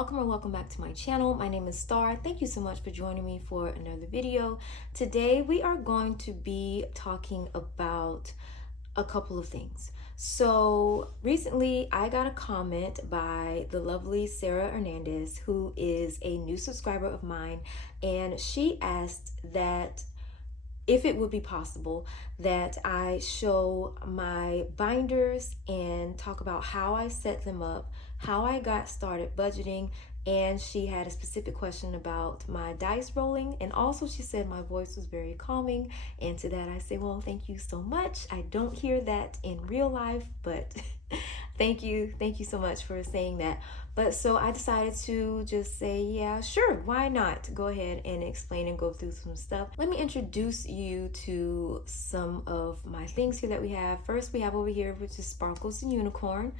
welcome or welcome back to my channel. My name is Star. Thank you so much for joining me for another video. Today we are going to be talking about a couple of things. So recently I got a comment by the lovely Sarah Hernandez, who is a new subscriber of mine, and she asked that if it would be possible that I show my binders and talk about how I set them up, how I got started budgeting, and she had a specific question about my dice rolling, and also she said my voice was very calming, and to that I say, well, thank you so much. I don't hear that in real life, but thank you so much for saying that. But so I decided to just say, yeah, sure, why not? Go ahead and explain and go through some stuff. Let me introduce you to some of my things here that we have. First, we have over here, which is Sparkles the Unicorn.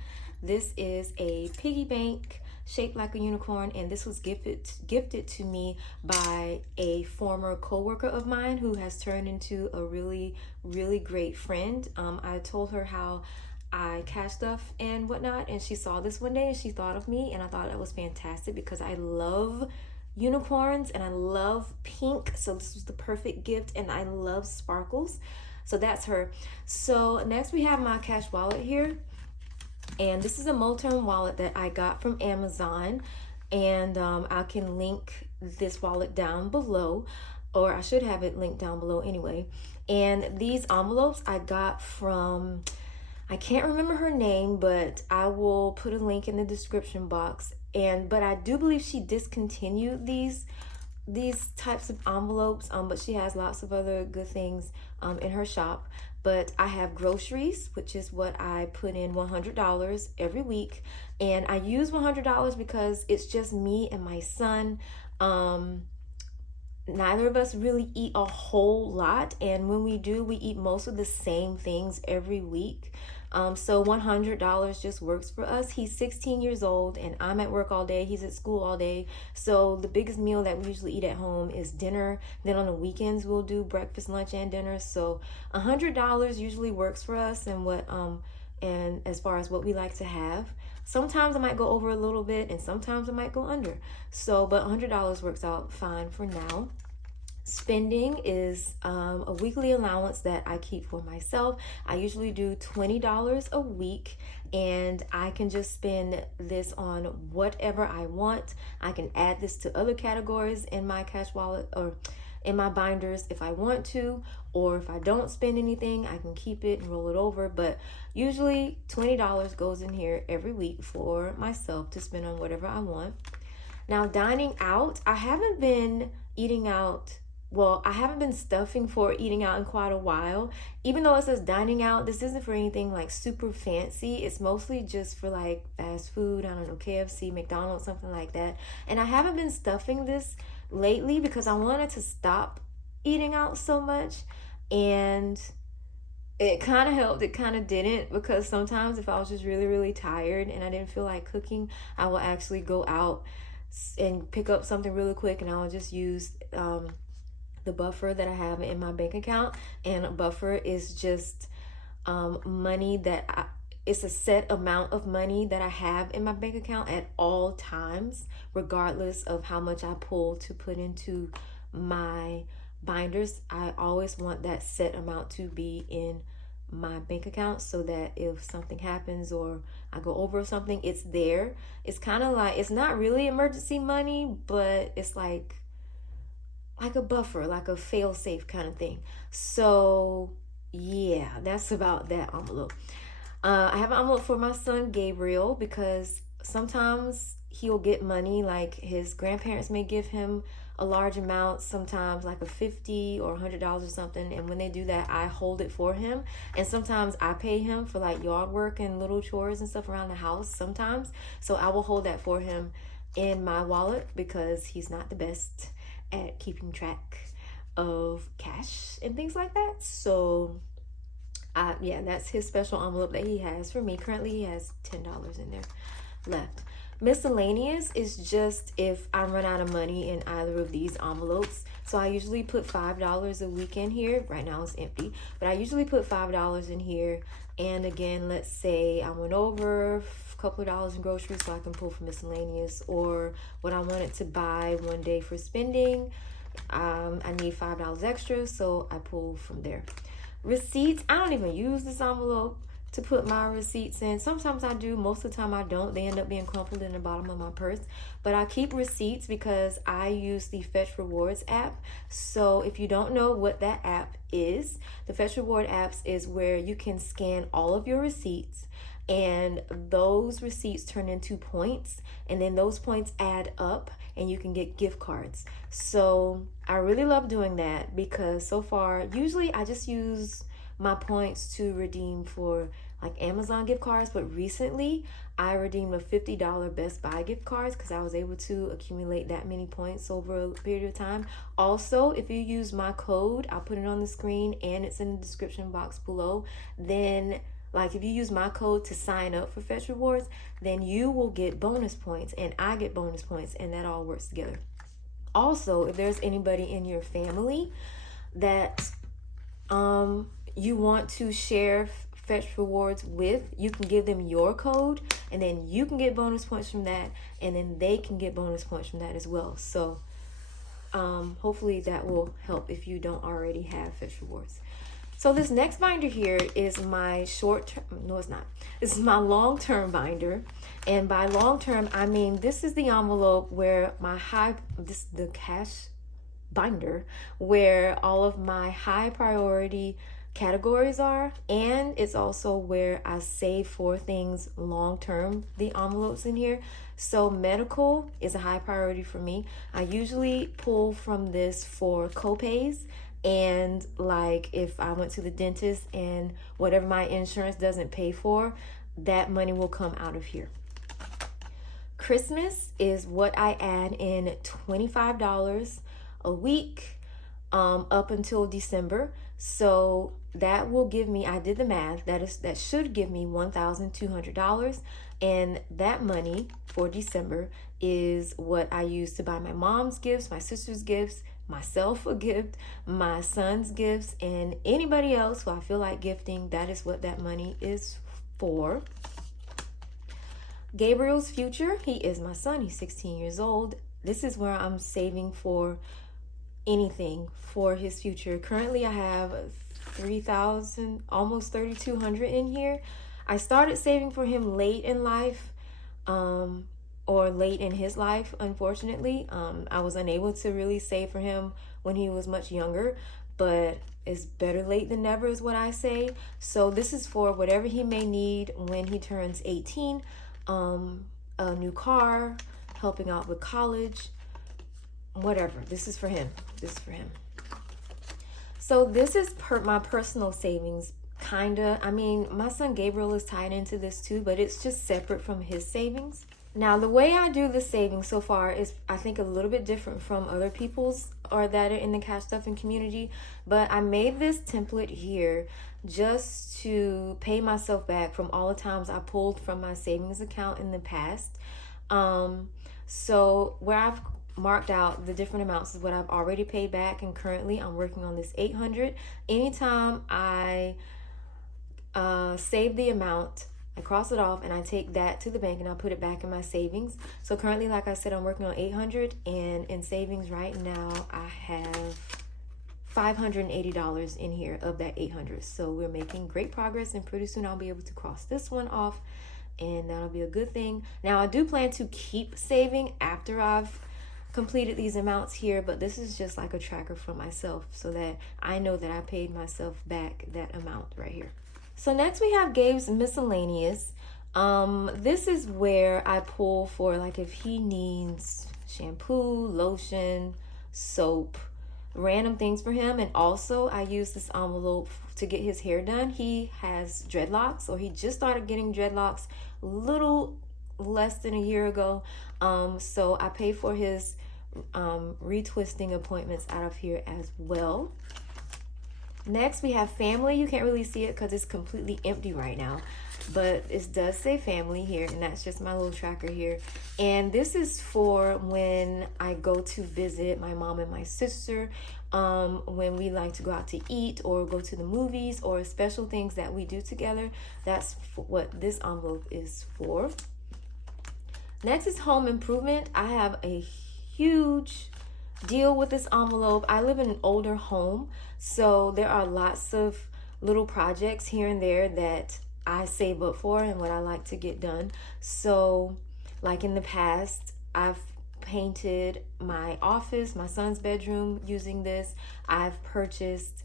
This is a piggy bank shaped like a unicorn, and this was gifted to me by a former co-worker of mine who has turned into a really great friend. I told her how I cash stuff and whatnot, and she saw this one day and she thought of me, and I thought that was fantastic because I love unicorns and I love pink, so this was the perfect gift, and I love sparkles. So that's her. So next we have my cash wallet here, and this is a Motown wallet that I got from Amazon, and I can link this wallet down below, or I should have it linked down below anyway. And these envelopes I got from, I can't remember her name, but I will put a link in the description box. But I do believe she discontinued these types of envelopes, but she has lots of other good things in her shop. But I have groceries, which is what I put in $100 every week, and I use $100 because it's just me and my son. Neither of us really eat a whole lot, and when we do, we eat most of the same things every week. So $100 just works for us. He's 16 years old and I'm at work all day. He's at school all day. So the biggest meal that we usually eat at home is dinner. Then on the weekends we'll do breakfast, lunch, and dinner. So $100 usually works for us, and and as far as what we like to have. Sometimes I might go over a little bit and sometimes I might go under. So, but $100 works out fine for now. Spending is a weekly allowance that I keep for myself. I usually do $20 a week, and I can just spend this on whatever I want. I can add this to other categories in my cash wallet or in my binders if I want to, or if I don't spend anything, I can keep it and roll it over. But usually $20 goes in here every week for myself to spend on whatever I want. Now, dining out, I haven't been eating out. Well, I haven't been stuffing for eating out in quite a while. Even though it says dining out, this isn't for anything like super fancy. It's mostly just for like fast food, I don't know, KFC, McDonald's, something like that. And I haven't been stuffing this lately because I wanted to stop eating out so much. And it kind of helped, it kind of didn't, because sometimes if I was just really tired and I didn't feel like cooking, I will actually go out and pick up something really quick, and I will just use the buffer that I have in my bank account. And a buffer is just money that it's a set amount of money that I have in my bank account at all times, regardless of how much I pull to put into my binders. I always want that set amount to be in my bank account so that if something happens or I go over something, it's there. It's kind of like, it's not really emergency money, but it's like a buffer, like a fail-safe kind of thing. So yeah, that's about that envelope. I have an envelope for my son Gabriel because sometimes he'll get money, like his grandparents may give him a large amount, sometimes like a $50 or $100 or something, and when they do that, I hold it for him. And sometimes I pay him for like yard work and little chores and stuff around the house sometimes, so I will hold that for him in my wallet because he's not the best at keeping track of cash and things like that. So yeah, that's his special envelope that he has for me. Currently he has $10 in there left. Miscellaneous is just if I run out of money in either of these envelopes. So I usually put $5 a week in here. Right now it's empty, but I usually put $5 in here. And again, let's say I went over a couple of dollars in groceries, so I can pull from miscellaneous, or what I wanted to buy one day for spending. I need $5 extra, so I pull from there. Receipts, I don't even use this envelope to put my receipts in. Sometimes I do, most of the time I don't. They end up being crumpled in the bottom of my purse. But I keep receipts because I use the Fetch Rewards app. So if you don't know what that app is, the Fetch Reward apps is where you can scan all of your receipts, and those receipts turn into points, and then those points add up and you can get gift cards. So I really love doing that because so far, usually I just use my points to redeem for like Amazon gift cards, but recently I redeemed a $50 Best Buy gift cards because I was able to accumulate that many points over a period of time. Also, if you use my code, I'll put it on the screen and it's in the description box below, then like if you use my code to sign up for Fetch Rewards, then you will get bonus points and I get bonus points, and that all works together. Also, if there's anybody in your family that you want to share Fetch Rewards with, you can give them your code and then you can get bonus points from that, and then they can get bonus points from that as well. So hopefully that will help if you don't already have Fetch Rewards. So this next binder here is my short-term, no it's not, this is my long-term binder. And by long-term, I mean this is the envelope where the cash binder where all of my high priority categories are, and it's also where I save for things long-term, the envelopes in here. So medical is a high priority for me. I usually pull from this for co-pays, and like if I went to the dentist and whatever my insurance doesn't pay for, that money will come out of here. Christmas is what I add in $25 a week up until December. So that will give me, I did the math, that should give me $1,200, and that money for December is what I use to buy my mom's gifts, my sister's gifts, myself a gift, my son's gifts, and anybody else who I feel like gifting. That is what that money is for. Gabriel's future, he is my son, he's 16 years old. This is where I'm saving for anything for his future. Currently I have $3,000, almost $3,200 in here. I started saving for him late in life, or late in his life, unfortunately. I was unable to really save for him when he was much younger, but it's better late than never is what I say. So this is for whatever he may need when he turns 18, a new car, helping out with college, whatever. This is for him. This is for him. So this is my personal savings, kinda. I mean, my son Gabriel is tied into this too, but it's just separate from his savings. Now, the way I do the savings so far is, I think, a little bit different from other people's or that are in the cash stuffing community. But I made this template here just to pay myself back from all the times I pulled from my savings account in the past. So where I've marked out the different amounts is what I've already paid back, and currently I'm working on this $800. Anytime I save the amount, I cross it off and I take that to the bank and I put it back in my savings. So currently, like I said, I'm working on $800, and in savings right now I have $580 in here of that $800. So we're making great progress, and pretty soon I'll be able to cross this one off, and that'll be a good thing. Now I do plan to keep saving after I've completed these amounts here, but this is just like a tracker for myself so that I know that I paid myself back that amount right here. So next we have Gabe's miscellaneous. This is where I pull for, like, if he needs shampoo, lotion, soap, random things for him. And also I use this envelope to get his hair done. He has dreadlocks, or he just started getting dreadlocks a little less than a year ago. So I pay for his retwisting appointments out of here as well. Next, we have family. You can't really see it because it's completely empty right now, but it does say family here, and that's just my little tracker here. And this is for when I go to visit my mom and my sister, when we like to go out to eat or go to the movies or special things that we do together. That's what this envelope is for. Next is home improvement. I have a huge deal with this envelope. I live in an older home, so there are lots of little projects here and there that I save up for and what I like to get done. So like in the past, I've painted my office, my son's bedroom using this. I've purchased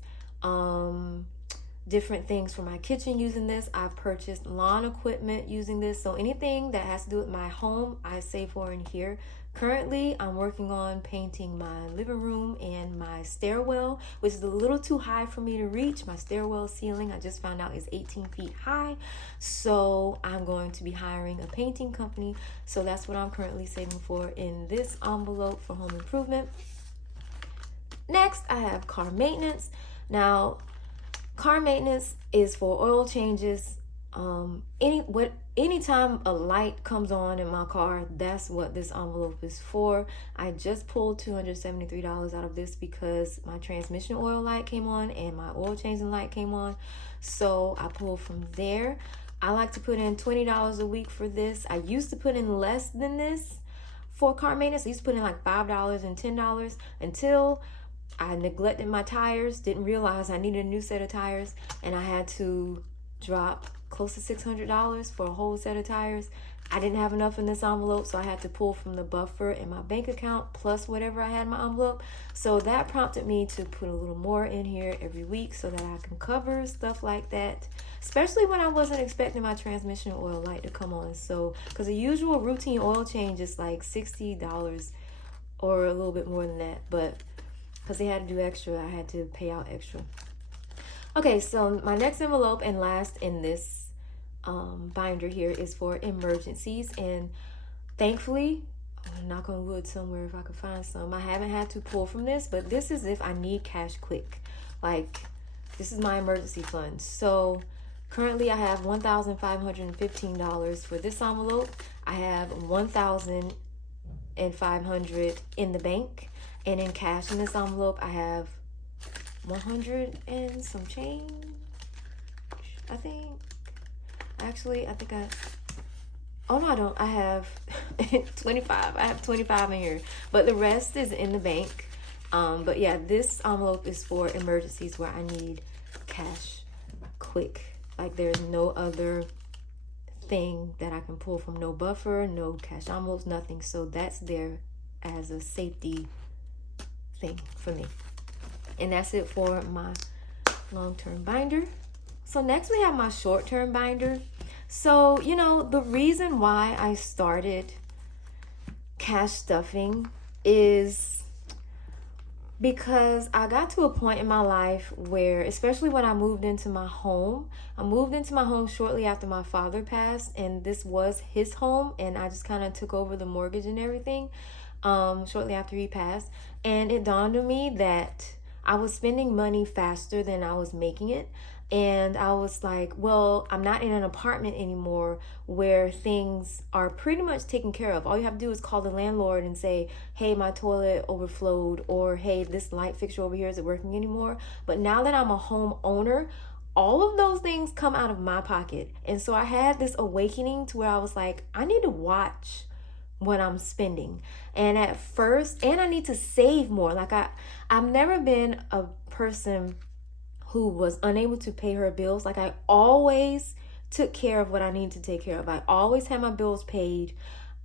different things for my kitchen using this. I've purchased lawn equipment using this. So anything that has to do with my home, I save for in here. Currently, I'm working on painting my living room and my stairwell, which is a little too high for me to reach. My stairwell ceiling, I just found out, is 18 feet high. So I'm going to be hiring a painting company. So that's what I'm currently saving for in this envelope for home improvement. Next, I have car maintenance. Now, car maintenance is for oil changes. Anytime a light comes on in my car, that's what this envelope is for. I just pulled $273 out of this because my transmission oil light came on and my oil changing light came on. So I pulled from there. I like to put in $20 a week for this. I used to put in less than this for car maintenance. I used to put in like $5 and $10 until I neglected my tires, didn't realize I needed a new set of tires, and I had to drop close to $600 for a whole set of tires. I didn't have enough in this envelope, so I had to pull from the buffer in my bank account plus whatever I had in my envelope. So that prompted me to put a little more in here every week so that I can cover stuff like that, especially when I wasn't expecting my transmission oil light to come on. So because the usual routine oil change is like $60 or a little bit more than that, but because they had to do extra, I had to pay out extra. Okay, so my next envelope and last in this binder here is for emergencies, and thankfully, I'm gonna knock on wood somewhere if I could find some. I haven't had to pull from this, but this is if I need cash quick. Like, this is my emergency fund. So currently I have $1,515 for this envelope. I have $1,500 in the bank, and in cash in this envelope I have 100 and some change, I think. Actually, I think oh no, I don't. I have 25. I have 25 in here, but the rest is in the bank. But yeah, this envelope is for emergencies where I need cash quick. Like, there's no other thing that I can pull from, no buffer, no cash envelopes, nothing. So that's there as a safety thing for me. And that's it for my long-term binder. So next we have my short-term binder. So, you know, the reason why I started cash stuffing is because I got to a point in my life where, especially when I moved into my home, I moved into my home shortly after my father passed, and this was his home, and I just kind of took over the mortgage and everything shortly after he passed. And it dawned on me that I was spending money faster than I was making it. And I was like, well, I'm not in an apartment anymore where things are pretty much taken care of. All you have to do is call the landlord and say, hey, my toilet overflowed, or hey, this light fixture over here isn't working anymore. But now that I'm a homeowner, all of those things come out of my pocket. And so I had this awakening to where I was like, I need to watch what I'm spending. And at first, and I need to save more. Like, I've never been a person who was unable to pay her bills. Like, I always took care of what I needed to take care of. I always had my bills paid.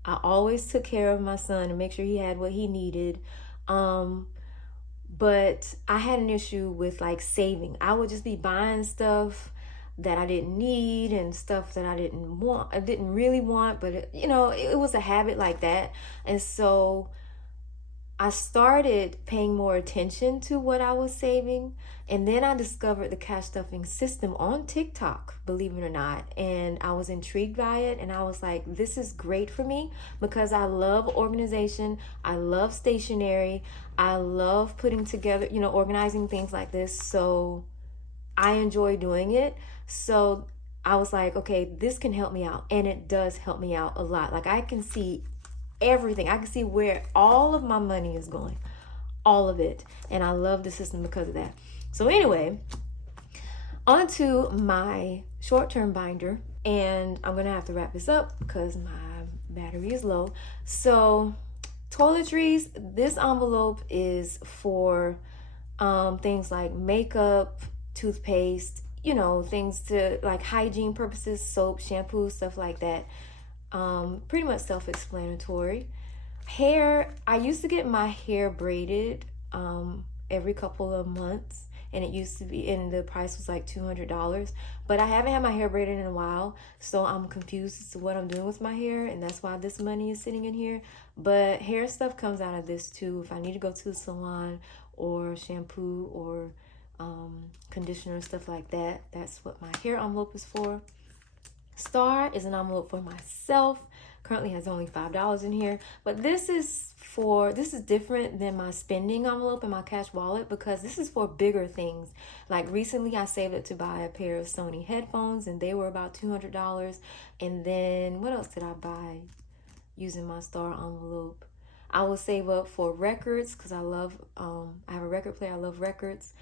I always took care of my son and make sure he had what he needed. But I had an issue with like saving. I would just be buying stuff that I didn't need and stuff that I didn't want. I didn't really want, but it was a habit like that. And so I started paying more attention to what I was saving. And then I discovered the cash stuffing system on TikTok, believe it or not. And I was intrigued by it. And I was like, this is great for me because I love organization. I love stationery. I love putting together, organizing things like this. So I enjoy doing it. So I was like, okay, this can help me out. And it does help me out a lot. Like I can see everything. I can see where all of my money is going. All of it. And I love the system because of that. So anyway, on to my short-term binder. And I'm going to have to wrap this up because my battery is low. So toiletries, this envelope is for things like makeup, toothpaste, you know, things to like hygiene purposes, soap, shampoo, stuff like that. Pretty much self-explanatory. Hair, I used to get my hair braided every couple of months, and it used to be, and the price was like $200, but I haven't had my hair braided in a while, so I'm confused as to what I'm doing with my hair, and that's why this money is sitting in here. But hair stuff comes out of this too. If I need to go to the salon or shampoo or conditioner, stuff like that, that's what my hair envelope is for. Star is an envelope for myself. Currently has only $5 in here, but this is different than my spending envelope in my cash wallet because this is for bigger things. Like recently I saved up to buy a pair of Sony headphones and they were about $200. And then what else did I buy using my Star envelope? I will save up for records because I love I have a record player. I love records.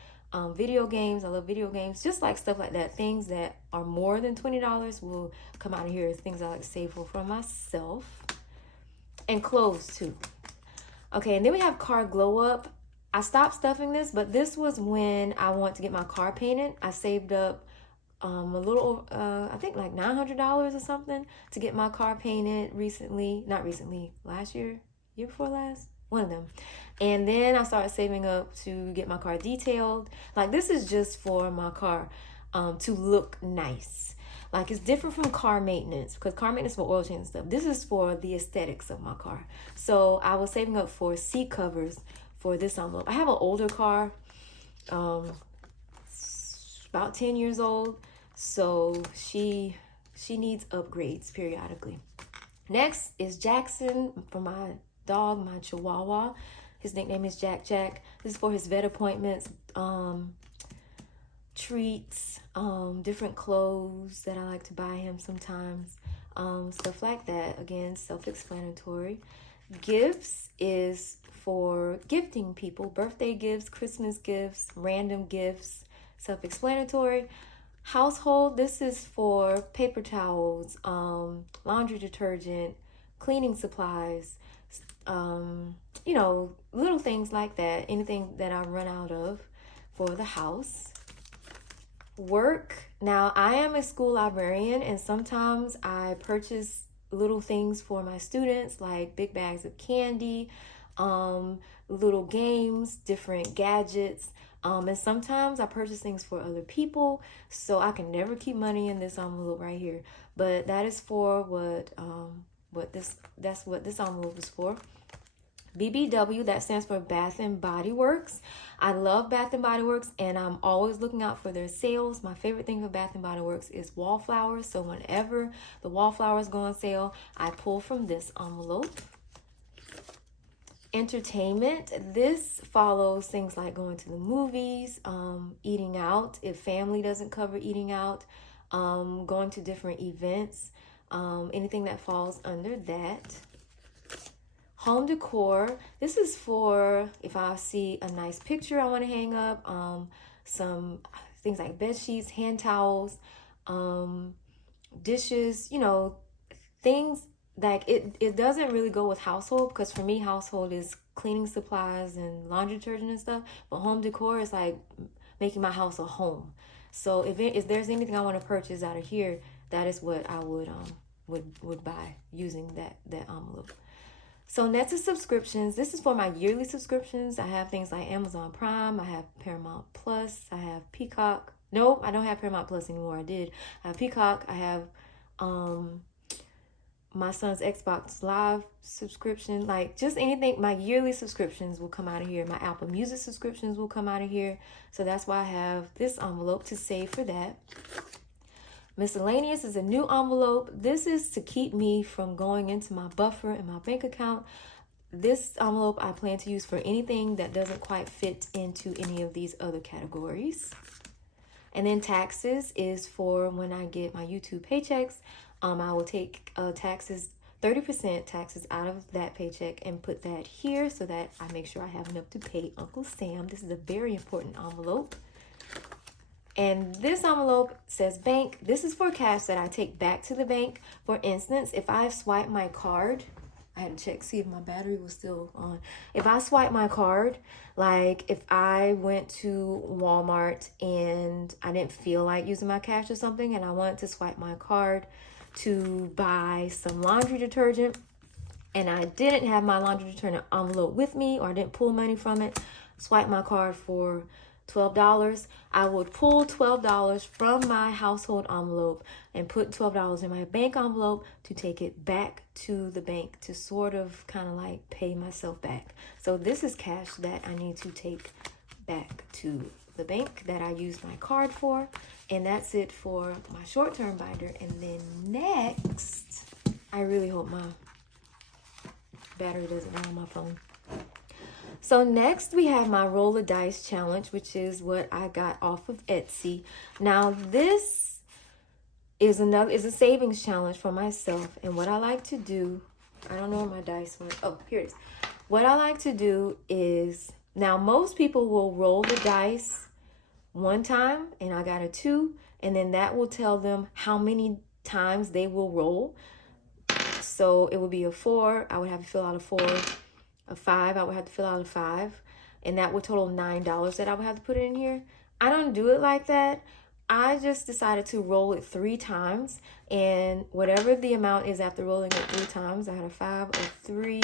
Video games, I love video games, just like stuff like that. Things that are more than $20 will come out of here as things I like to save for myself. And clothes too. Okay, and then we have car glow up. I stopped stuffing this, but this was when I want to get my car painted. I saved up a little, I think like $900 or something to get my car painted recently. Not recently, last year before last, one of them. And then I started saving up to get my car detailed. Like this is just for my car to look nice. Like it's different from car maintenance because car maintenance for oil change and stuff. This is for the aesthetics of my car. So I was saving up for seat covers for this envelope. I have an older car, about 10 years old. So she needs upgrades periodically. Next is Jackson for my dog, my Chihuahua. His nickname is Jack Jack. This is for his vet appointments, treats, different clothes that I like to buy him sometimes, stuff like that. Again, self-explanatory. Gifts is for gifting people, birthday gifts, Christmas gifts, random gifts, self-explanatory. Household, this is for paper towels, laundry detergent, cleaning supplies, you know, little things like that. Anything that I run out of for the house. Work. Now, I am a school librarian, and sometimes I purchase little things for my students, like big bags of candy, little games, different gadgets. And sometimes I purchase things for other people, so I can never keep money in this envelope right here. But that is for that's what this envelope is for. BBW, that stands for Bath and Body Works. I love Bath and Body Works, and I'm always looking out for their sales. My favorite thing for Bath and Body Works is wallflowers. So whenever the wallflowers go on sale, I pull from this envelope. Entertainment, this follows things like going to the movies, eating out if family doesn't cover eating out, going to different events, anything that falls under that. Home decor, this is for if I see a nice picture I want to hang up, some things like bed sheets, hand towels, dishes, you know, things like it doesn't really go with household, because for me household is cleaning supplies and laundry detergent and stuff, but home decor is like making my house a home. So if there's anything I want to purchase out of here, that is what I would buy using that envelope. So next is subscriptions. This is for my yearly subscriptions. I have things like Amazon Prime, I have Paramount Plus, I have Peacock. Nope, I don't have Paramount Plus anymore. I did. I have Peacock, I have my son's Xbox Live subscription, like just anything. My yearly subscriptions will come out of here. My Apple Music subscriptions will come out of here. So that's why I have this envelope to save for that. Miscellaneous is a new envelope. This is to keep me from going into my buffer in my bank account. This envelope I plan to use for anything that doesn't quite fit into any of these other categories. And then taxes is for when I get my YouTube paychecks. I will take taxes, 30% taxes out of that paycheck and put that here so that I make sure I have enough to pay Uncle Sam. This is a very important envelope. And this envelope says bank. This is for cash that I take back to the bank. For instance, if I swipe my card, I had to check, see if my battery was still on. If I swipe my card, like if I went to Walmart and I didn't feel like using my cash or something and I wanted to swipe my card to buy some laundry detergent and I didn't have my laundry detergent envelope with me or I didn't pull money from it, swipe my card for $12, I would pull $12 from my household envelope and put $12 in my bank envelope to take it back to the bank to sort of kind of like pay myself back. So this is cash that I need to take back to the bank that I used my card for. And that's it for my short-term binder. And then next, I really hope my battery doesn't die on my phone. So next we have my roll of dice challenge, which is what I got off of Etsy. Now this is a savings challenge for myself. And what I like to do, I don't know where my dice went. Oh, here it is. What I like to do is, now most people will roll the dice one time and I got a 2, and then that will tell them how many times they will roll. So it would be a 4, I would have to fill out a 4. A 5, I would have to fill out a 5, and that would total $9 that I would have to put in here. I don't do it like that. I just decided to roll it 3 times, and whatever the amount is after rolling it 3 times, I had a 5, a 3,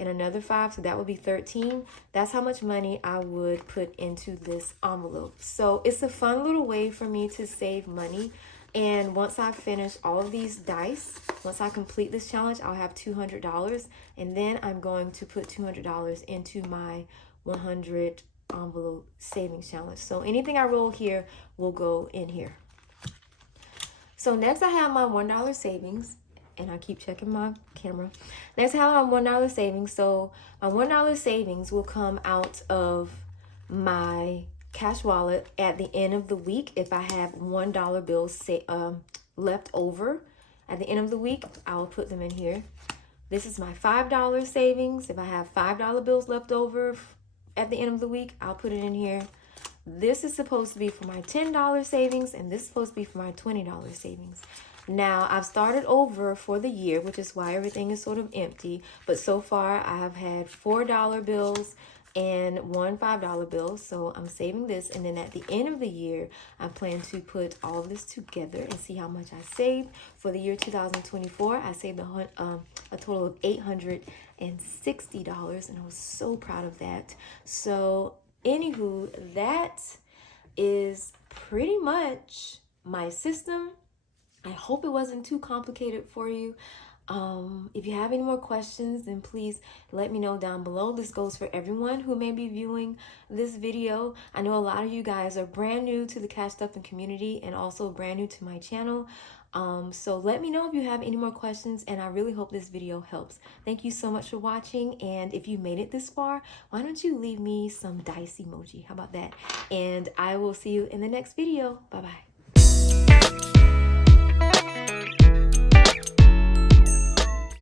and another 5, so that would be 13. That's how much money I would put into this envelope. So it's a fun little way for me to save money. And once I finish all of these dice, once I complete this challenge, I'll have $200. And then I'm going to put $200 into my 100 envelope savings challenge. So anything I roll here will go in here. So next I have my $1 savings. And I keep checking my camera. Next I have my $1 savings. So my $1 savings will come out of my cash wallet at the end of the week. If I have $1 bills left over at the end of the week, I'll put them in here. This is my $5 savings. If I have $5 bills left over at the end of the week, I'll put it in here. This is supposed to be for my $10 savings, and this is supposed to be for my $20 savings. Now, I've started over for the year, which is why everything is sort of empty. But so far, I have had $4 bills and one $5 bill. So I'm saving this. And then at the end of the year, I plan to put all of this together and see how much I saved. For the year 2024, I saved a total of $860. And I was so proud of that. So anywho, that is pretty much my system. I hope it wasn't too complicated for you. If you have any more questions, then please let me know down below. This goes for everyone who may be viewing this video. I know a lot of you guys are brand new to the cash stuffing community and also brand new to my channel. So let me know if you have any more questions, and I really hope this video helps. Thank you so much for watching, and if you made it this far, why don't you leave me some dice emoji? How about that? And I will see you in the next video. Bye-bye.